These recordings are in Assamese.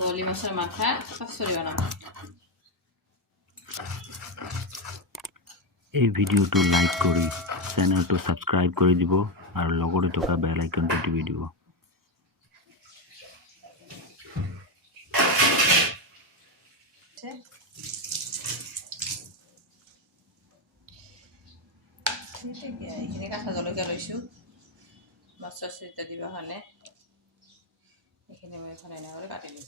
বলি মাছেৰ মাথা চচ্চড়ি বানাম। এই ভিডিওটো লাইক কৰি চেনেলটো সাবস্ক্ৰাইব কৰি দিব আৰু লগতে থকা বেল আইকনটো টিপি দিব। এইখিনি কাঁচা জলকীয়া লৈছোঁ মাছ চচ্চড়িটা দিবৰ কাৰণে। এইখিনি মই এখন এনে কৰি কাটি দিম।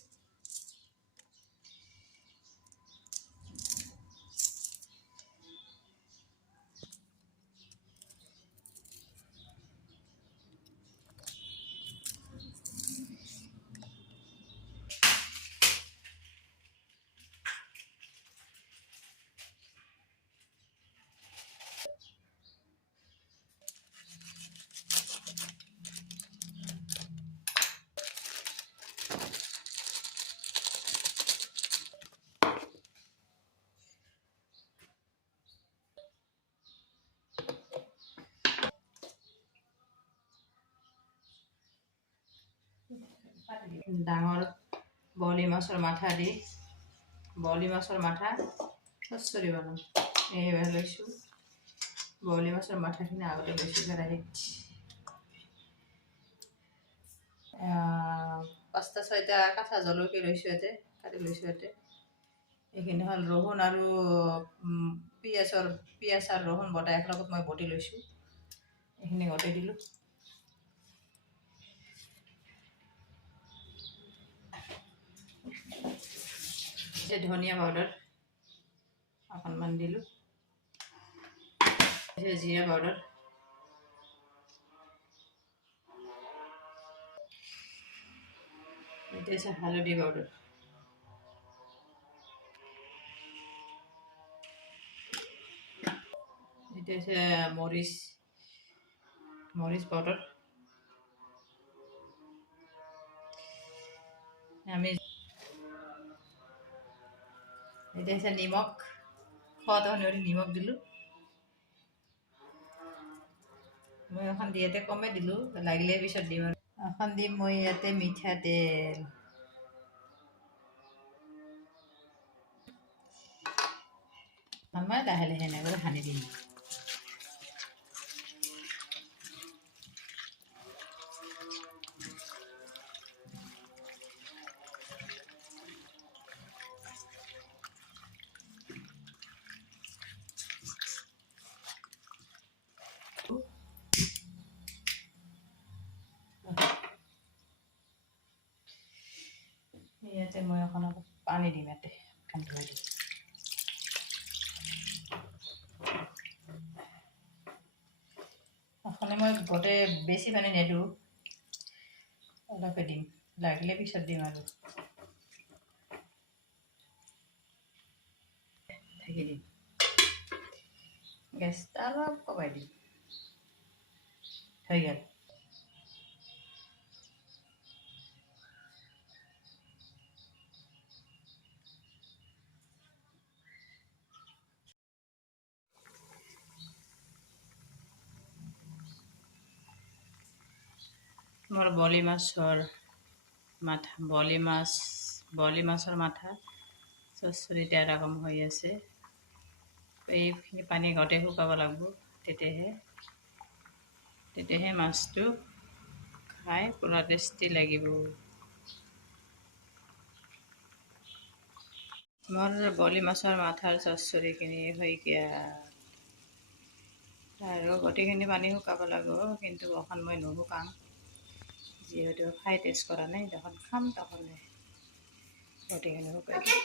ডাঙৰ বলি মাছৰ মাথা দি বলি মাছৰ মাথা চচ্চড়ি বনাম। এইবাৰ লৈছোঁ বলি মাছৰ মাথাখিনি আগতে লৈছোঁ কেৰাহীত। 5টা 6টা কাঁচা জলকীয়া লৈছোঁ ইয়াতে, কাটি লৈছোঁ ইয়াতে। এইখিনি হ'ল ৰহুন আৰু পিঁয়াজ আৰু ৰহুন বটা একেলগত মই বটি লৈছোঁ। এইখিনি গটাই দিলোঁ। ধনিয়া পাউডাৰ অকণমান দিলোঁ, জিৰা পাউডাৰ, এটা আছে হালধি পাউডাৰ, এটা আছে মরিচ পাউডার। আমি এটা আছে নিমখ, খাওয়া তখন নিমখ দিলোঁ। মই এখন দিয়াতে কমে দিলোঁ, লাগিলে পিছত দিম। আৰু এখন দিম মই ইয়াতে মিঠাতেল, মই লাহে লাহে এনেকৈ সানি দিম। ইয়াতে মই এখন পানী দিম, ইয়াতে ধুই দিম। এখনে মই গোটেই বেছি পানী নিদিওঁ, অলপে দিম, লাগিলে পিছত দিম। আৰু ঢাকি দিম, গেছটা অলপ কমাই দিম। হৈ গ'ল। মোৰ বলি মাছৰ মাথা চচ্চড়ি এরকম হৈ আছে। এইখিনি পানী গোটেই শুকাব লাগিব, তেতিয়াহে মাছটো খাই পুৰা টেষ্টি লাগিব। মোৰ বলি মাছৰ মাথাৰ চচ্চড়িখিনি হৈ গ'ল আৰু গোটেইখিনি পানী শুকাব লাগিব, কিন্তু অকণ মই নুশুকাম, যিহেতু খাই টেষ্ট কৰা নাই। যখন খাম তখন গোটেইখিনি শুকাই দিম।